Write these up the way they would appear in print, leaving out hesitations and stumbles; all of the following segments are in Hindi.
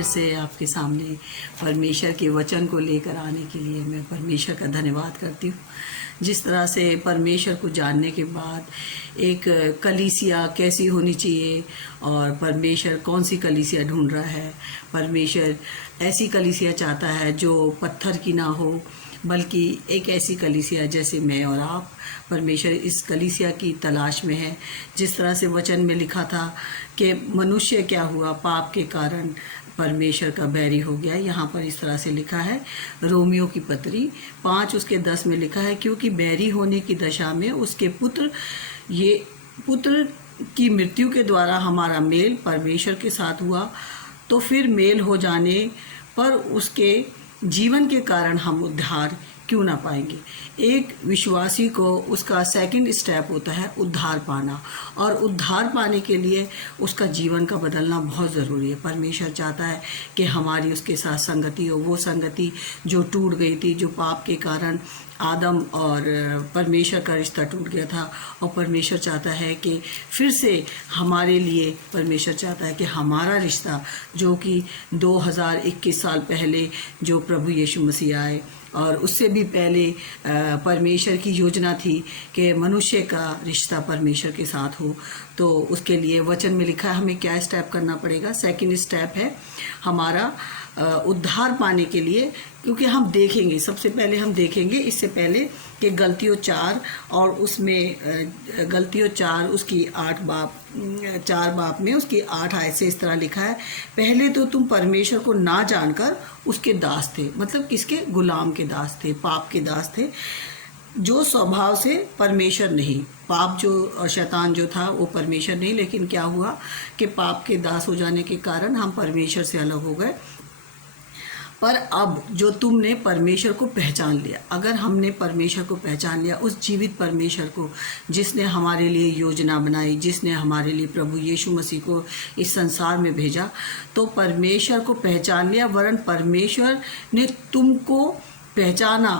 फिर से आपके सामने परमेश्वर के वचन को लेकर आने के लिए मैं परमेश्वर का धन्यवाद करती हूँ। जिस तरह से परमेश्वर को जानने के बाद एक कलीसिया कैसी होनी चाहिए और परमेश्वर कौन सी कलीसिया ढूंढ रहा है। परमेश्वर ऐसी कलीसिया चाहता है जो पत्थर की ना हो, बल्कि एक ऐसी कलीसिया जैसे मैं और आप। परमेश्वर इस कलीसिया की तलाश में है। जिस तरह से वचन में लिखा था कि मनुष्य क्या हुआ, पाप के कारण परमेश्वर का बैरी हो गया। यहाँ पर इस तरह से लिखा है, रोमियो की पत्री 5:10 में लिखा है, क्योंकि बैरी होने की दशा में उसके पुत्र की मृत्यु के द्वारा हमारा मेल परमेश्वर के साथ हुआ, तो फिर मेल हो जाने पर उसके जीवन के कारण हम उद्धार क्यों ना पाएंगे। एक विश्वासी को उसका सेकंड स्टेप होता है उद्धार पाना, और उद्धार पाने के लिए उसका जीवन का बदलना बहुत ज़रूरी है। परमेश्वर चाहता है कि हमारी उसके साथ संगति हो, वो संगति जो टूट गई थी, जो पाप के कारण आदम और परमेश्वर का रिश्ता टूट गया था। और परमेश्वर चाहता है कि फिर से हमारे लिए, परमेश्वर चाहता है कि हमारा रिश्ता जो कि 2021 साल पहले जो प्रभु यीशु मसीह आए, और उससे भी पहले परमेश्वर की योजना थी कि मनुष्य का रिश्ता परमेश्वर के साथ हो। तो उसके लिए वचन में लिखा है हमें क्या स्टेप करना पड़ेगा। सेकंड स्टेप है हमारा उद्धार पाने के लिए, क्योंकि हम देखेंगे, सबसे पहले हम देखेंगे इससे पहले कि गलतियों 4 और उसमें गलतियों 4 उसकी 4 बाप में उसकी 8 आयत से इस तरह लिखा है, पहले तो तुम परमेश्वर को ना जानकर उसके दास थे। मतलब किसके? गुलाम के दास थे, पाप के दास थे, जो स्वभाव से परमेश्वर नहीं। पाप जो और शैतान जो था वो परमेश्वर नहीं, लेकिन क्या हुआ कि पाप के दास हो जाने के कारण हम परमेश्वर से अलग हो गए। पर अब जो तुमने परमेश्वर को पहचान लिया, अगर हमने परमेश्वर को पहचान लिया, उस जीवित परमेश्वर को जिसने हमारे लिए योजना बनाई, जिसने हमारे लिए प्रभु यीशु मसीह को इस संसार में भेजा, तो परमेश्वर को पहचान लिया। वरन परमेश्वर ने तुमको पहचाना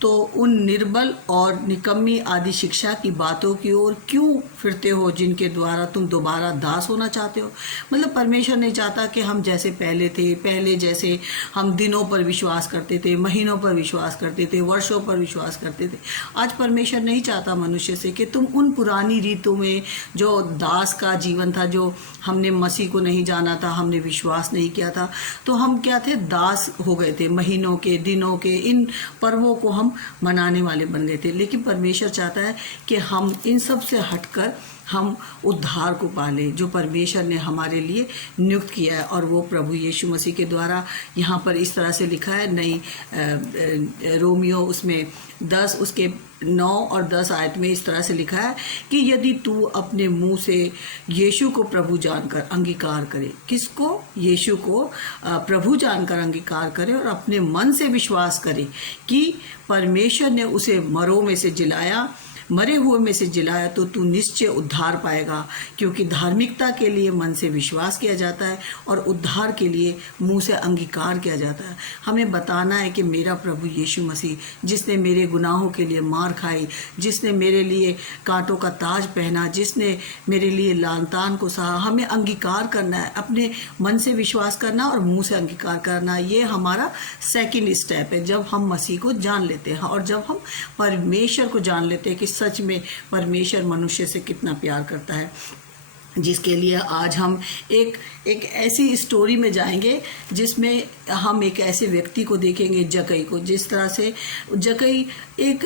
तो उन निर्बल और निकम्मी आदि शिक्षा की बातों की ओर क्यों फिरते हो, जिनके द्वारा तुम दोबारा दास होना चाहते हो। मतलब परमेश्वर नहीं चाहता कि हम जैसे पहले थे, पहले जैसे हम दिनों पर विश्वास करते थे, महीनों पर विश्वास करते थे, वर्षों पर विश्वास करते थे। आज परमेश्वर नहीं चाहता मनुष्य से कि तुम उन पुरानी रीतों में जो दास का जीवन था, जो हमने मसीह को नहीं जाना था, हमने विश्वास नहीं किया था, तो हम क्या थे? दास हो गए थे। महीनों के, दिनों के, इन पर्वों को हम मनाने वाले बन गए थे। लेकिन परमेश्वर चाहता है कि हम इन सब से हटकर हम उद्धार को पालें, जो परमेश्वर ने हमारे लिए नियुक्त किया है। और वो प्रभु यीशु मसीह के द्वारा यहाँ पर इस तरह से लिखा है, नई रोमियो उसमें 10 उसके 9 और 10 आयत में इस तरह से लिखा है कि यदि तू अपने मुंह से यीशु को प्रभु जानकर अंगीकार करे, किसको? यीशु को प्रभु जानकर अंगीकार करे, और अपने मन से विश्वास करे कि परमेश्वर ने उसे मरे हुए में से जिलाया, तो तू निश्चय उद्धार पाएगा। क्योंकि धार्मिकता के लिए मन से विश्वास किया जाता है और उद्धार के लिए मुंह से अंगीकार किया जाता है। हमें बताना है कि मेरा प्रभु यीशु मसीह, जिसने मेरे गुनाहों के लिए मार खाई, जिसने मेरे लिए कांटों का ताज पहना, जिसने मेरे लिए लानतान को सहा, हमें अंगीकार करना है, अपने मन से विश्वास करना और मुंह से अंगीकार करना। ये हमारा सेकंड स्टेप है, जब हम मसीह को जान लेते हैं और जब हम परमेश्वर को जान लेते हैं कि सच में परमेश्वर मनुष्य से कितना प्यार करता है। जिसके लिए आज हम एक ऐसी स्टोरी में जाएंगे जिसमें हम एक ऐसे व्यक्ति को देखेंगे, जकई को। जिस तरह से जकई एक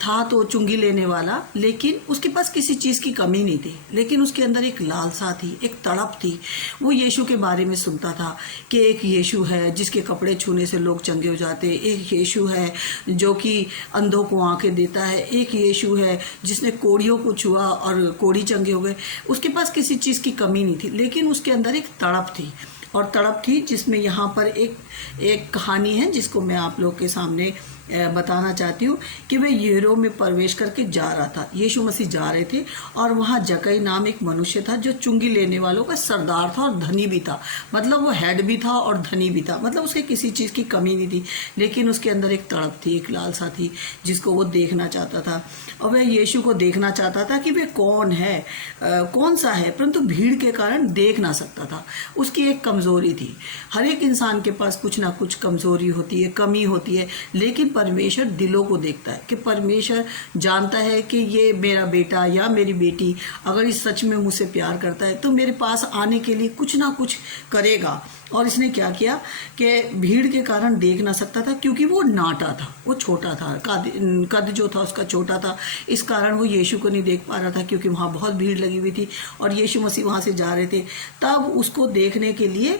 था तो चुंगी लेने वाला, लेकिन उसके पास किसी चीज़ की कमी नहीं थी, लेकिन उसके अंदर एक लालसा थी, एक तड़प थी। वो यीशु के बारे में सुनता था कि एक यीशु है जिसके कपड़े छूने से लोग चंगे हो जाते, एक यीशु है जो कि अंधों को आंखें देता है, एक यीशु है जिसने कोढ़ियों को छुआ और कोढ़ी चंगे हो गए। उसके पास किसी चीज़ की कमी नहीं थी, लेकिन उसके अंदर एक तड़प थी। और तड़प थी जिसमें यहाँ पर एक कहानी है जिसको मैं आप लोग के सामने बताना चाहती हूँ कि वह यरीहो में प्रवेश करके जा रहा था। यीशु मसीह जा रहे थे और वहाँ जक्कई नाम एक मनुष्य था जो चुंगी लेने वालों का सरदार था और धनी भी था। मतलब वो हेड भी था और धनी भी था, मतलब उसके किसी चीज़ की कमी नहीं थी, लेकिन उसके अंदर एक तड़प थी, एक लालसा थी जिसको वो देखना चाहता था। और वह यीशु को देखना चाहता था कि वह कौन है, कौन सा है, परंतु भीड़ के कारण देख ना सकता था। उसकी एक कमज़ोरी थी। हर एक इंसान के पास कुछ ना कुछ कमज़ोरी होती है, कमी होती है, लेकिन परमेश्वर दिलों को देखता है। कि परमेश्वर जानता है कि ये मेरा बेटा या मेरी बेटी अगर इस सच में मुझसे प्यार करता है तो मेरे पास आने के लिए कुछ ना कुछ करेगा। और इसने क्या किया कि भीड़ के कारण देख ना सकता था, क्योंकि वो नाटा था, वो छोटा था, कद जो था उसका छोटा था। इस कारण वो यीशु को नहीं देख पा रहा था, क्योंकि वहाँ बहुत भीड़ लगी हुई थी और यीशु मसीह वहाँ से जा रहे थे। तब उसको देखने के लिए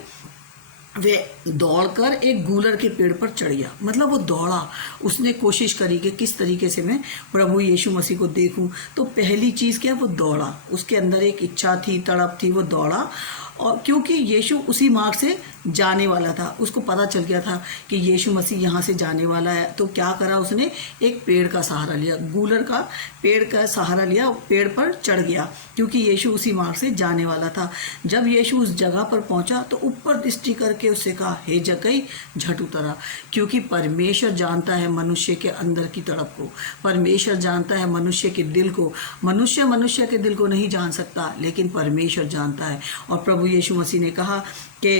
वे दौड़कर एक गूलर के पेड़ पर चढ़ गया। मतलब वो दौड़ा, उसने कोशिश करी कि किस तरीके से मैं प्रभु यीशु मसीह को देखूं। तो पहली चीज़ क्या, वो दौड़ा, उसके अंदर एक इच्छा थी, तड़प थी, वो दौड़ा। और क्योंकि यीशु उसी मार्ग से जाने वाला था, उसको पता चल गया था कि यीशु मसीह यहाँ से जाने वाला है। तो क्या करा उसने, एक पेड़ का सहारा लिया, गूलर का पेड़ का सहारा लिया, पेड़ पर चढ़ गया, क्योंकि यीशु उसी मार्ग से जाने वाला था। जब यीशु उस जगह पर पहुंचा तो ऊपर दृष्टि करके उससे कहा, हे जक्कई झट उतरा। क्योंकि परमेश्वर जानता है मनुष्य के अंदर की तड़प को, परमेश्वर जानता है मनुष्य के दिल को। मनुष्य के दिल को नहीं जान सकता, लेकिन परमेश्वर जानता है। और प्रभु यीशु मसीह ने कहा कि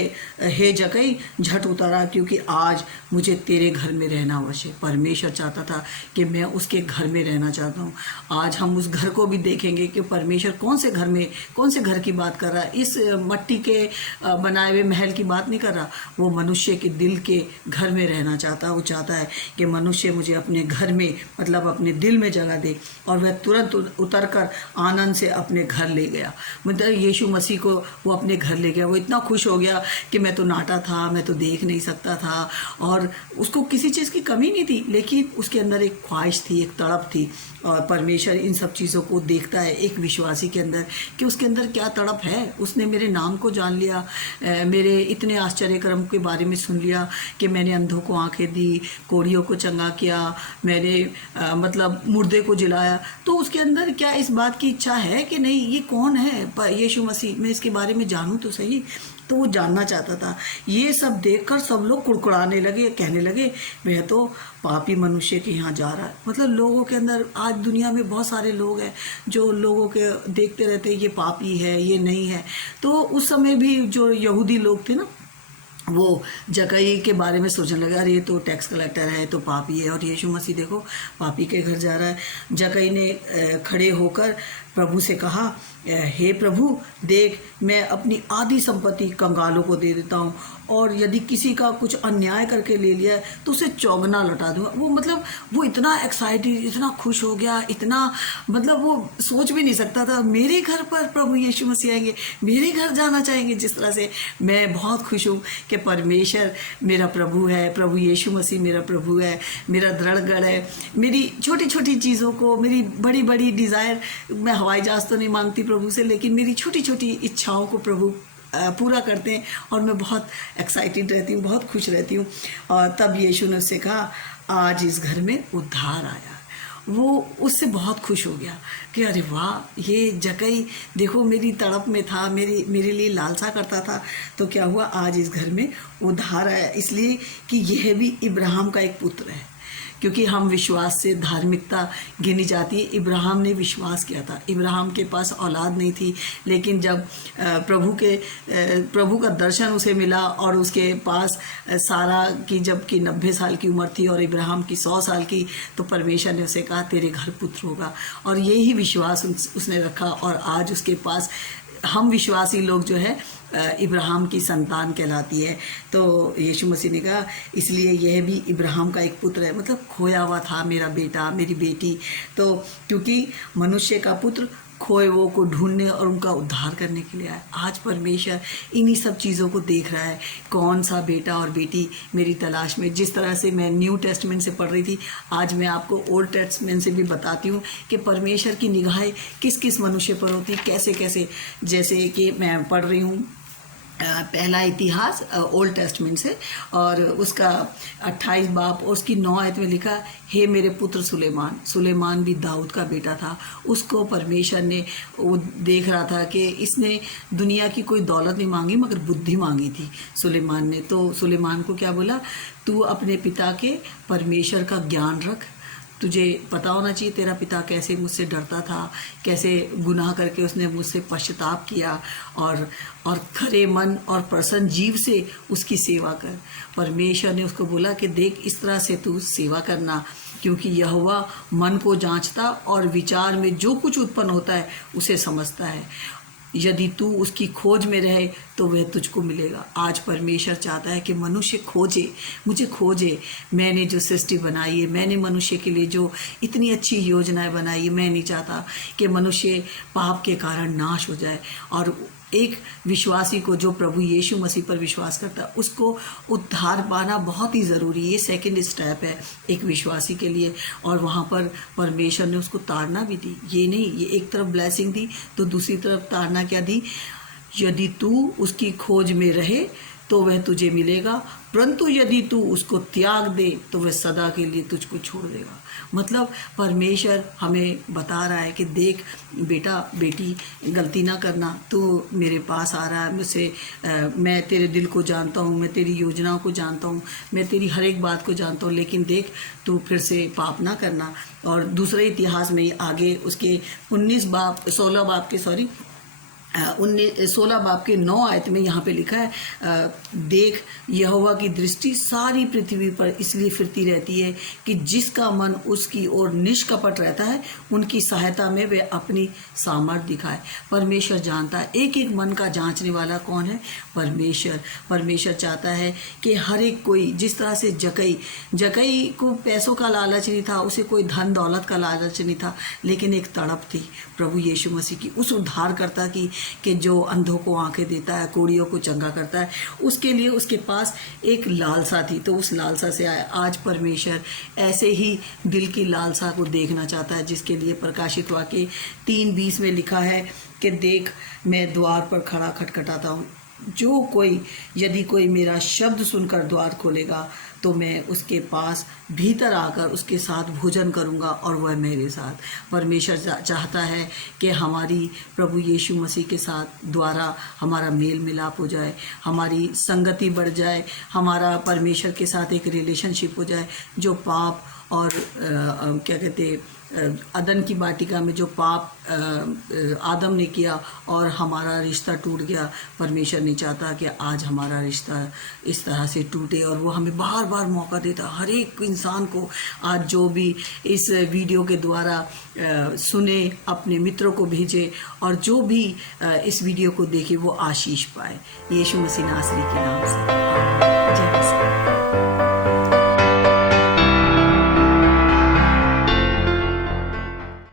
हे जक्कई झट उतरा, क्योंकि आज मुझे तेरे घर में रहना अवश्य। परमेश्वर चाहता था कि मैं उसके घर में रहना चाहता हूँ। आज हम उस घर को भी देखेंगे कि परमेश्वर कौन से घर में, कौन से घर की बात कर रहा है। इस मट्टी के बनाए हुए महल की बात नहीं कर रहा, वो मनुष्य के दिल के घर में रहना चाहता है। वो चाहता है कि मनुष्य मुझे अपने घर में, मतलब अपने दिल में जगह दे। और वह तुरंत उतर कर आनंद से अपने घर ले गया। मतलब यीशु मसीह को वो अपने घर ले गया। वो इतना खुश हो गया कि मैं तो नाटा था, मैं तो देख नहीं सकता था, और उसको किसी चीज़ की कमी नहीं थी, लेकिन उसके अंदर एक ख्वाहिश थी, एक तड़प थी। और परमेश्वर इन सब चीज़ों को देखता है एक विश्वासी के अंदर कि उसके अंदर क्या तड़प है। उसने मेरे नाम को जान लिया, मेरे इतने आश्चर्य कर्म के बारे में सुन लिया कि मैंने अंधों को आंखें दी, कोढ़ियों को चंगा किया, मैंने मतलब मुर्दे को जिलाया। तो उसके अंदर क्या इस बात की इच्छा है कि नहीं, ये कौन है यीशु मसीह, मैं इसके बारे में जानूं तो सही। तो वो जानना चाहता था। ये सब देखकर सब लोग कुड़कुड़ाने लगे, कहने लगे वह तो पापी मनुष्य के यहाँ जा रहा है। मतलब लोगों के अंदर आज दुनिया में बहुत सारे लोग हैं जो लोगों के देखते रहते हैं, ये पापी है, ये नहीं है। तो उस समय भी जो यहूदी लोग थे ना, वो जक्कई के बारे में सोचने लगे, अरे ये तो टैक्स कलेक्टर है, तो पापी है, और यीशु मसीह देखो पापी के घर जा रहा है। जक्कई ने खड़े होकर प्रभु से कहा, हे प्रभु देख, मैं अपनी आधी संपत्ति कंगालों को दे देता हूँ, और यदि किसी का कुछ अन्याय करके ले लिया है तो उसे चौगुना लौटा दूंगा। वो मतलब वो इतना एक्साइटेड, इतना खुश हो गया, इतना मतलब वो सोच भी नहीं सकता था मेरे घर पर प्रभु यीशु मसीह आएंगे, मेरे घर जाना चाहेंगे। जिस तरह से मैं बहुत खुश हूँ कि परमेश्वर मेरा प्रभु है, प्रभु यीशु मसीह मेरा प्रभु है, मेरा दृढ़गढ़ है। मेरी छोटी छोटी चीज़ों को, मेरी बड़ी बड़ी डिज़ायर, मैं हवाई जहाज़ तो नहीं मांगती प्रभु से, लेकिन मेरी छोटी छोटी इच्छाओं को प्रभु पूरा करते हैं, और मैं बहुत एक्साइटेड रहती हूँ, बहुत खुश रहती हूँ। और तब यीशु ने उससे कहा, आज इस घर में उद्धार आया। वो उससे बहुत खुश हो गया कि अरे वाह, ये जक्कई देखो मेरी तड़प में था, मेरे लिए लालसा करता था, तो क्या हुआ, आज इस घर में उद्धार आया। इसलिए कि यह भी इब्राहिम का एक पुत्र है, क्योंकि हम विश्वास से धार्मिकता गिनी जाती है। इब्राहिम ने विश्वास किया था। इब्राहिम के पास औलाद नहीं थी, लेकिन जब प्रभु का दर्शन उसे मिला और उसके पास सारा की जबकि 90 साल की उम्र थी और इब्राहिम की 100 साल की, तो परमेश्वर ने उसे कहा तेरे घर पुत्र होगा। और यही विश्वास उसने रखा, और आज उसके पास हम विश्वासी लोग जो है इब्राहिम की संतान कहलाती है। तो यीशु मसीह ने कहा, इसलिए यह भी इब्राहिम का एक पुत्र है। मतलब खोया हुआ था मेरा बेटा, मेरी बेटी। तो क्योंकि मनुष्य का पुत्र खोए वो को ढूंढने और उनका उद्धार करने के लिए आया। आज परमेश्वर इन्हीं सब चीज़ों को देख रहा है, कौन सा बेटा और बेटी मेरी तलाश में। जिस तरह से मैं न्यू टेस्टमेंट से पढ़ रही थी, आज मैं आपको ओल्ड टेस्टमेंट से भी बताती हूँ कि परमेश्वर की निगाहें किस किस मनुष्य पर होती, कैसे कैसे। जैसे कि मैं पढ़ रही हूँ पहला इतिहास ओल्ड टेस्टमेंट से, और उसका 28 बाब और उसकी 9 आयत में लिखा, हे मेरे पुत्र सुलेमान। सुलेमान भी दाऊद का बेटा था। उसको परमेश्वर ने, वो देख रहा था कि इसने दुनिया की कोई दौलत नहीं मांगी मगर बुद्धि मांगी थी सुलेमान ने। तो सुलेमान को क्या बोला, तू अपने पिता के परमेश्वर का ज्ञान रख, तुझे पता होना चाहिए तेरा पिता कैसे मुझसे डरता था, कैसे गुनाह करके उसने मुझसे पश्चाताप किया, और खरे मन और प्रसन्न जीव से उसकी सेवा कर। परमेश्वर ने उसको बोला कि देख, इस तरह से तू सेवा करना, क्योंकि यहोवा मन को जांचता और विचार में जो कुछ उत्पन्न होता है उसे समझता है। यदि तू उसकी खोज में रहे तो वह तुझको मिलेगा। आज परमेश्वर चाहता है कि मनुष्य खोजे, मुझे खोजे। मैंने जो सृष्टि बनाई है, मैंने मनुष्य के लिए जो इतनी अच्छी योजनाएं बनाई है, मैं नहीं चाहता कि मनुष्य पाप के कारण नाश हो जाए। और एक विश्वासी को, जो प्रभु यीशु मसीह पर विश्वास करता है, उसको उद्धार पाना बहुत ही ज़रूरी है। ये सेकंड स्टेप है एक विश्वासी के लिए। और वहाँ पर परमेश्वर ने उसको ताड़ना भी दी। ये नहीं, ये एक तरफ ब्लेसिंग दी तो दूसरी तरफ ताड़ना क्या दी, यदि तू उसकी खोज में रहे तो वह तुझे मिलेगा, परंतु यदि तू उसको त्याग दे तो वह सदा के लिए तुझको छोड़ देगा। मतलब परमेश्वर हमें बता रहा है कि देख बेटा बेटी, गलती ना करना, तू मेरे पास आ रहा है, मुझसे मैं तेरे दिल को जानता हूँ, मैं तेरी योजनाओं को जानता हूँ, मैं तेरी हर एक बात को जानता हूँ, लेकिन देख तू फिर से पाप ना करना। और दूसरे इतिहास में आगे उसके 16 बाब के 9 आयत में यहाँ पे लिखा है, देख यहोवा की दृष्टि सारी पृथ्वी पर इसलिए फिरती रहती है कि जिसका मन उसकी ओर निष्कपट रहता है, उनकी सहायता में वे अपनी सामर्थ दिखाए। परमेश्वर जानता है एक एक मन का जांचने वाला कौन है, परमेश्वर। परमेश्वर चाहता है कि हर एक कोई, जिस तरह से जकई को पैसों का लालच नहीं था, उसे कोई धन दौलत का लालच नहीं था, लेकिन एक तड़प थी प्रभु यीशु मसीह की, उस उद्धारकर्ता की, कि जो अंधों को आंखें देता है, कोड़ियों को चंगा करता है। उसके लिए उसके पास एक लालसा थी, तो उस लालसा से आया। आज परमेश्वर ऐसे ही दिल की लालसा को देखना चाहता है, जिसके लिए प्रकाशित वाक्य 3:20 में लिखा है कि देख मैं द्वार पर खड़ा खटखटाता हूँ, यदि कोई मेरा शब्द सुनकर द्वार खोलेगा तो मैं उसके पास भीतर आकर उसके साथ भोजन करूंगा और वह मेरे साथ। परमेश्वर चाहता है कि हमारी प्रभु यीशु मसीह के साथ द्वारा हमारा मेल मिलाप हो जाए, हमारी संगति बढ़ जाए, हमारा परमेश्वर के साथ एक रिलेशनशिप हो जाए। जो पाप और क्या कहते अदन की वाटिका में जो पाप आदम ने किया और हमारा रिश्ता टूट गया, परमेश्वर नहीं चाहता कि आज हमारा रिश्ता इस तरह से टूटे। और वो हमें बार बार मौका देता हर एक इंसान को। आज जो भी इस वीडियो के द्वारा सुने, अपने मित्रों को भेजे, और जो भी इस वीडियो को देखे वो आशीष पाए, यीशु मसीह नासरी के नाम से। जय मसीह।